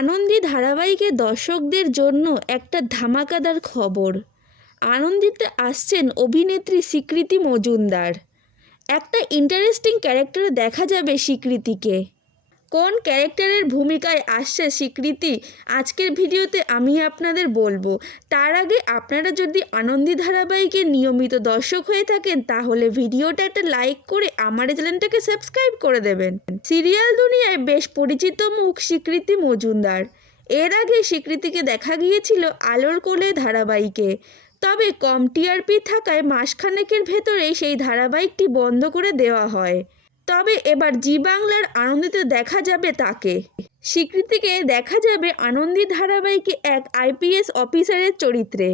আনন্দী ধারাবাহিকের দর্শকদের জন্য একটা ধামাকাদার খবর। আনন্দীতে আসছেন অভিনেত্রী স্বীকৃতি মজুমদার। একটা ইন্টারেস্টিং ক্যারেক্টারে দেখা যাবে স্বীকৃতিকে। কোন ক্যারেক্টারের ভূমিকায় আসছে স্বীকৃতি আজকের ভিডিওতে আমি আপনাদের বলবো। তার আগে আপনারা যদি আনন্দী ধারাবাহিকের নিয়মিত দর্শক হয়ে থাকেন তাহলে ভিডিওটা একটা লাইক করে আমার চ্যানেলটাকে সাবস্ক্রাইব করে দেবেন। সিরিয়াল দুনিয়ায় বেশ পরিচিত মুখ স্বীকৃতি মজুমদার। এর আগে স্বীকৃতিকে দেখা গিয়েছিল আলোর কোলে ধারাবাহিকে, তবে কম টিআরপি থাকায় মাসখানেকের ভেতরেই সেই ধারাবাহিকটি বন্ধ করে দেওয়া হয়। তবে এবার জি বাংলার আনন্দীতে দেখা যাবে তাকে। স্বীকৃতিকে দেখা যাবে আনন্দী ধারাবাহিকে এক আইপিএস অফিসারের চরিত্রে।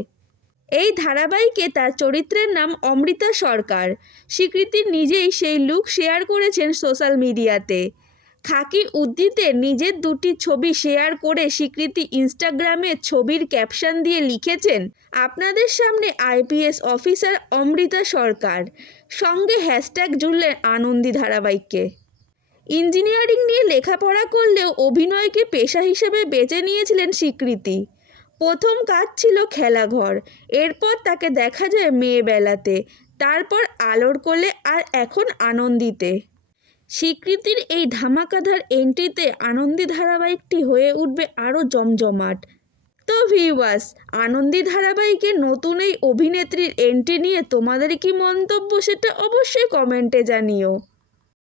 এই ধারাবাহিকে তার চরিত্রের নাম অমৃতা সরকার। স্বীকৃতি নিজেই সেই লুক শেয়ার করেছেন সোশ্যাল মিডিয়াতে। খাকি উদ্ধৃতে নিজের দুটি ছবি শেয়ার করে স্বীকৃতি ইনস্টাগ্রামে ছবির ক্যাপশন দিয়ে লিখেছেন, আপনাদের সামনে আইপিএস অফিসার অমৃতা সরকার। সঙ্গে হ্যাশট্যাগ জুড়লেন আনন্দী ধারাবাহিককে। ইঞ্জিনিয়ারিং নিয়ে লেখাপড়া করলেও অভিনয়কে পেশা হিসেবে বেছে নিয়েছিলেন স্বীকৃতি। প্রথম কাজ ছিল খেলাঘর, এরপর তাকে দেখা যায় মেয়েবেলাতে, তারপর আলোর কোলে, আর এখন আনন্দীতে। স্বীকৃতির এই ধামাকাদার এন্ট্রিতে আনন্দী ধারাবাহিকটি হয়ে উঠবে আরও জমজমাট। তো ভিউয়ার্স, আনন্দী ধারাবাহিকে নতুন এই অভিনেত্রীর এন্ট্রি নিয়ে তোমাদের কি মন্তব্য সেটা অবশ্যই কমেন্টে জানিও।